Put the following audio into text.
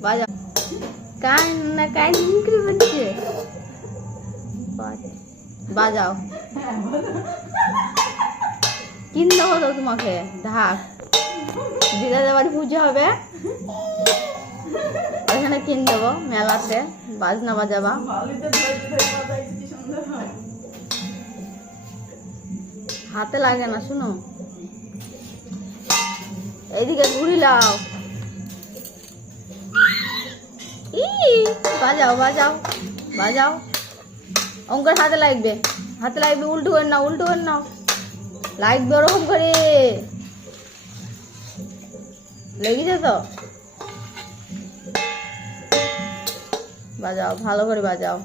বাজাও কান্না কান্না করে বলছে বাজাও কিন দেবো তো তোমাকে ঢাক দিদাদের বাড়ি পুজো হবে ওখানে কিন দেবো মেলাতে বাজনা বাজাবা হাতে লাগে না শুনো এইদিকে ঘুরি লাও বাজাও বাজাও বাজাও অঙ্কের হাতে লাগবে উল্টো করে নাও লাগবে ওরকম করে লেগেছে তো বাজাও ভালো করে বাজাও